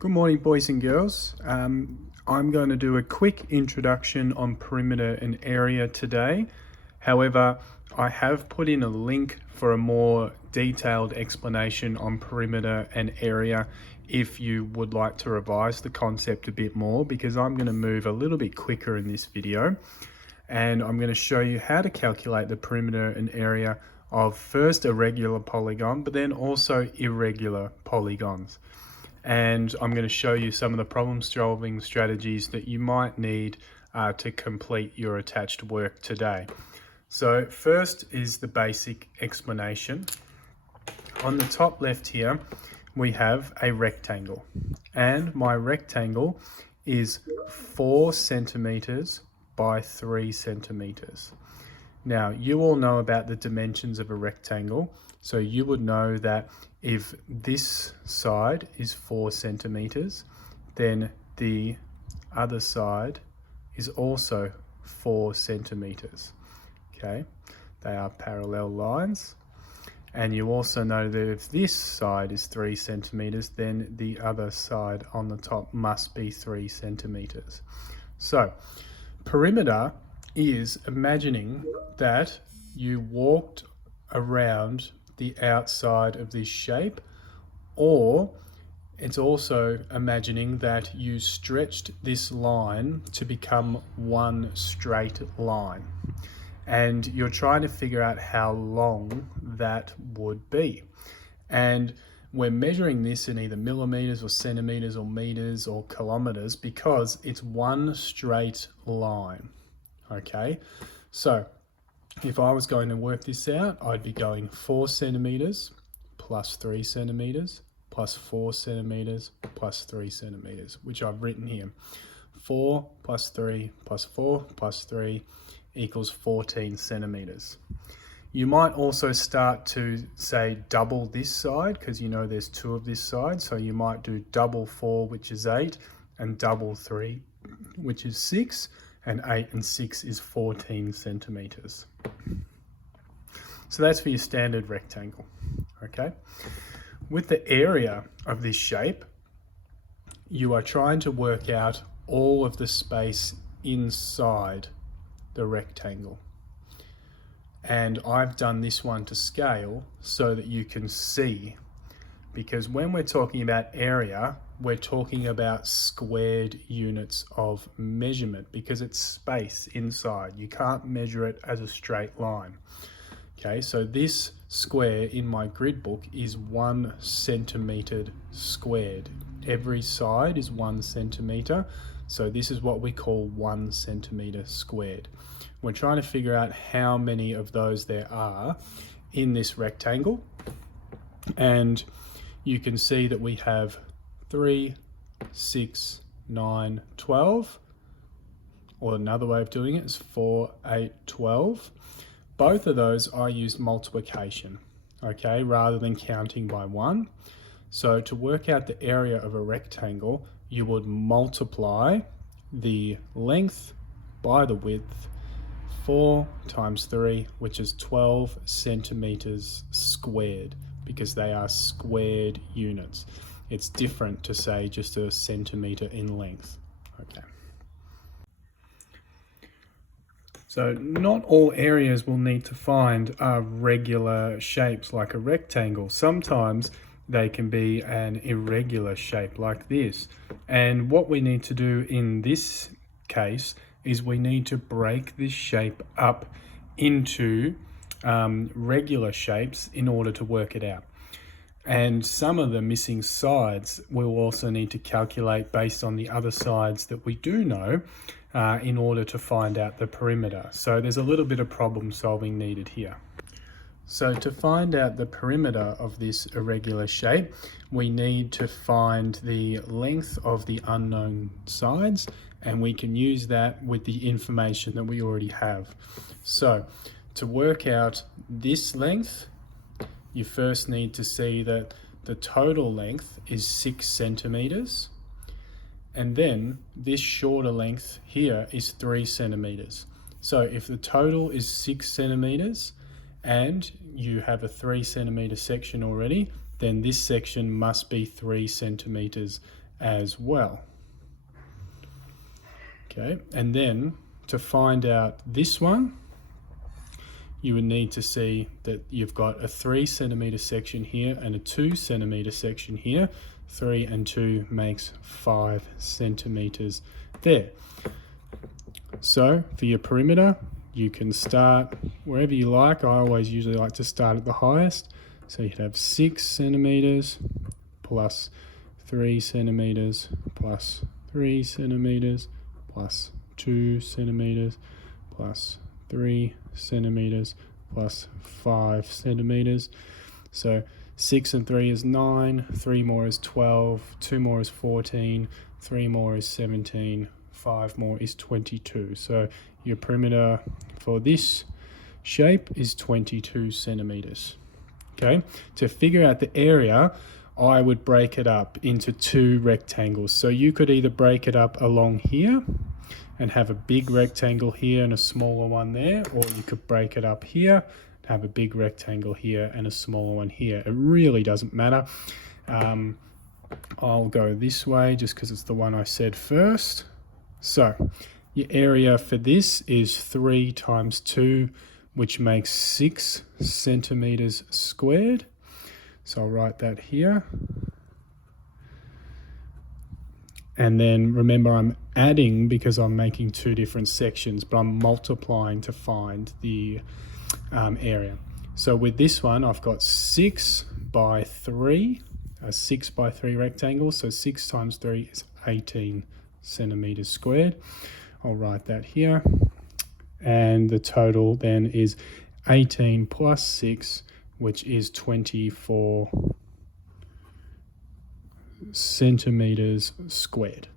Good morning, boys and girls. I'm going to do a quick introduction on perimeter and area today. However, I have put in a link for a more detailed explanation on perimeter and area if you would like to revise the concept a bit more, because I'm going to move a little bit quicker in this video. And I'm going to show you how to calculate the perimeter and area of first a regular polygon, but then also irregular polygons. And I'm going to show you some of the problem solving strategies that you might need to complete your attached work today. So first is the basic explanation. On the top left here, we have a rectangle, and my rectangle is 4 centimeters by 3 centimeters. Now, you all know about the dimensions of a rectangle, so you would know that if this side is 4 centimeters, then the other side is also 4 centimeters. Okay, they are parallel lines. And you also know that if this side is 3 centimeters, then the other side on the top must be 3 centimeters. So, perimeter is imagining that you walked around the outside of this shape, or it's also imagining that you stretched this line to become one straight line. And you're trying to figure out how long that would be. And we're measuring this in either millimeters or centimeters or meters or kilometers because it's one straight line. Okay, so if I was going to work this out, I'd be going 4 centimeters plus 3 centimeters plus 4 centimeters plus 3 centimeters, which I've written here. 4 plus 3 plus 4 plus 3 equals 14 centimeters. You might also start to say double this side, because you know there's 2 of this side, so you might do double 4, which is 8, and double 3, which is 6, and 8 and 6 is 14 centimeters. So that's for your standard rectangle, okay? With the area of this shape, you are trying to work out all of the space inside the rectangle. And I've done this one to scale so that you can see, because when we're talking about area, we're talking about squared units of measurement, because it's space inside. You can't measure it as a straight line. Okay, so this square in my grid book is 1 centimeter squared. Every side is 1 centimeter. So this is what we call 1 centimeter squared. We're trying to figure out how many of those there are in this rectangle. And you can see that we have 3, 6, 9, 12. Or another way of doing it is 4, 8, 12. Both of those I used multiplication, okay, rather than counting by 1. So to work out the area of a rectangle, you would multiply the length by the width. 4 times 3, which is 12 centimeters squared, because they are squared units. It's different to say just a centimeter in length. Okay. So not all areas will need to find regular shapes like a rectangle. Sometimes they can be an irregular shape like this. And what we need to do in this case is we need to break this shape up into regular shapes in order to work it out. And some of the missing sides we'll also need to calculate based on the other sides that we do know in order to find out the perimeter. So there's a little bit of problem solving needed here. So to find out the perimeter of this irregular shape, we need to find the length of the unknown sides, and we can use that with the information that we already have. So to work out this length, you first need to see that the total length is 6 centimeters, and then this shorter length here is 3 centimeters. So if the total is 6 centimeters and you have a 3 centimeter section already, then this section must be 3 centimeters as well. Okay, and then to find out this one, you would need to see that you've got a 3 centimeter section here and a 2 centimeter section here. 3 and 2 makes 5 centimeters there. So for your perimeter, you can start wherever you like. I always usually like to start at the highest. So you'd have 6 centimeters plus 3 centimeters plus 3 centimeters plus 2 centimeters plus 3 centimeters plus 5 centimeters. So 6 and 3 is 9, 3 more is 12, 2 more is 14, 3 more is 17, 5 more is 22. So your perimeter for this shape is 22 centimeters. Okay, to figure out the area, I would break it up into 2 rectangles. So you could either break it up along here and have a big rectangle here and a smaller one there, or you could break it up here, have a big rectangle here and a smaller one here. It really doesn't matter. I'll go this way just because it's the one I said first. So your area for this is 3 times 2, which makes 6 centimeters squared. So I'll write that here. And then remember, I'm adding because I'm making 2 different sections, but I'm multiplying to find the area. So with this one, I've got 6 by 3, a 6 by 3 rectangle. So 6 times 3 is 18 centimeters squared. I'll write that here. And the total then is 18 plus 6, which is 24 centimeters squared.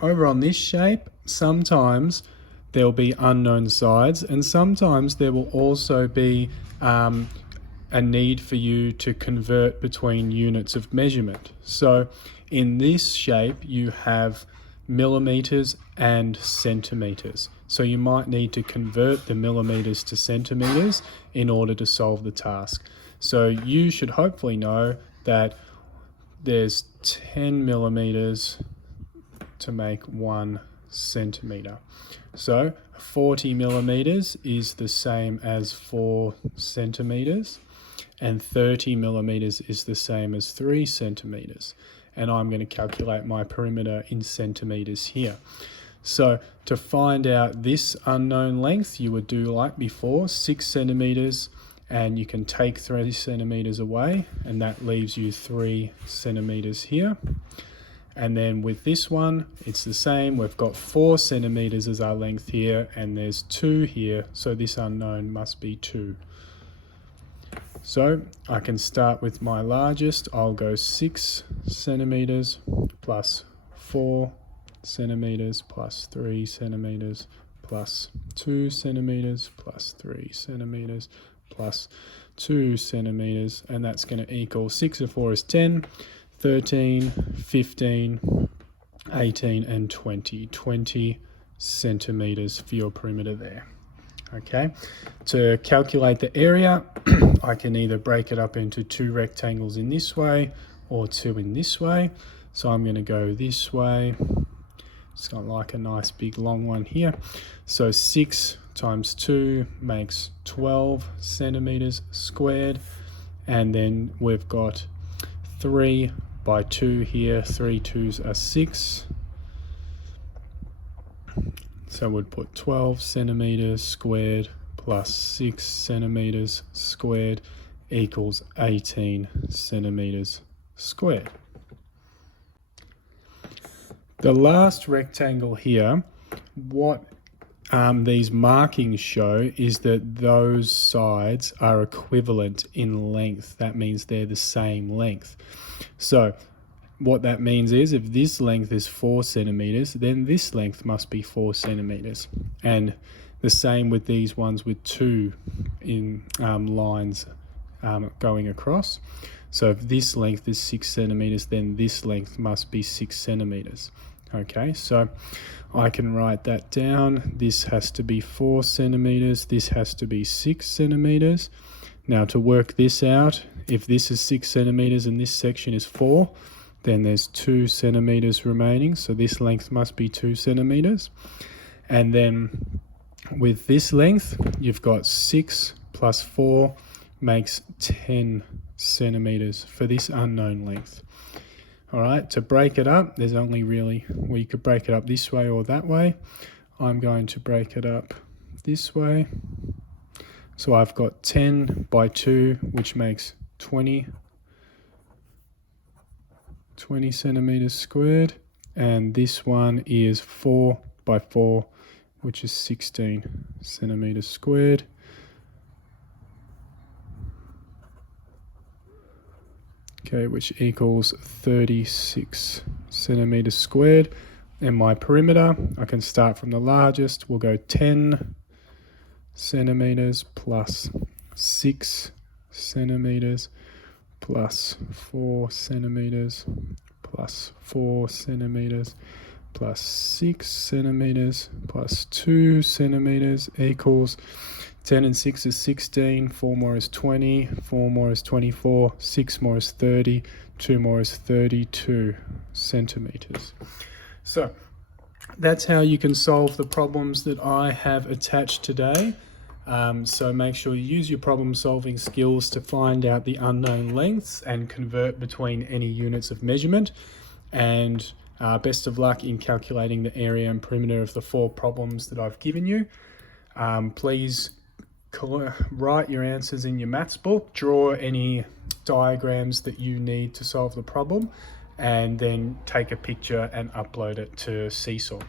Over on this shape, sometimes there'll be unknown sides, and sometimes there will also be a need for you to convert between units of measurement. So in this shape, you have millimeters and centimeters. So you might need to convert the millimeters to centimeters in order to solve the task. So you should hopefully know that there's 10 millimeters to make 1 centimeter. So 40 millimeters is the same as 4 centimeters, and 30 millimeters is the same as 3 centimeters. And I'm going to calculate my perimeter in centimeters here. So to find out this unknown length, you would do like before, 6 centimeters, and you can take 3 centimeters away, and that leaves you 3 centimeters here. And then with this one, it's the same. We've got 4 centimeters as our length here, and there's 2 here, so this unknown must be 2. So I can start with my largest. I'll go 6 centimeters plus 4 centimeters plus 3 centimeters plus 2 centimeters plus 3 centimeters plus 2 centimeters, and that's going to equal 6 and 4 is 10, 13, 15, 18, and 20. 20 centimeters for your perimeter there. Okay, to calculate the area, I can either break it up into 2 rectangles in this way or 2 in this way. So I'm going to go this way. It's got like a nice big long one here. So 6 times 2 makes 12 centimeters squared. And then we've got 3 by 2 here. 3 2s are 6. So we'd put 12 centimeters squared plus 6 centimeters squared equals 18 centimeters squared. The last rectangle here, what these markings show is that those sides are equivalent in length. That means they're the same length. So what that means is if this length is 4 centimeters, then this length must be 4 centimeters. And the same with these ones with 2 in lines going across. So if this length is 6 centimeters, then this length must be 6 centimeters. Okay, so I can write that down. This has to be 4 centimeters. This has to be 6 centimeters. Now to work this out, if this is 6 centimeters and this section is 4, then there's 2 centimeters remaining. So this length must be 2 centimeters. And then with this length, you've got 6 plus 4 makes 10 centimeters for this unknown length. All right, to break it up, there's only really, well, you could break it up this way or that way. I'm going to break it up this way. So I've got 10 by 2, which makes 20 centimeters squared. And this one is 4 by 4, which is 16 centimeters squared. Okay, which equals 36 centimeters squared. And my perimeter, I can start from the largest. We'll go 10 centimeters plus 6 centimeters plus 4 centimeters plus 4 centimeters plus 6 centimeters plus 2 centimeters equals 10 and 6 is 16, 4 more is 20, 4 more is 24, 6 more is 30, 2 more is 32 centimeters. So that's how you can solve the problems that I have attached today. So make sure you use your problem solving skills to find out the unknown lengths and convert between any units of measurement. And best of luck in calculating the area and perimeter of the 4 problems that I've given you. Please write your answers in your maths book, draw any diagrams that you need to solve the problem, and then take a picture and upload it to Seesaw.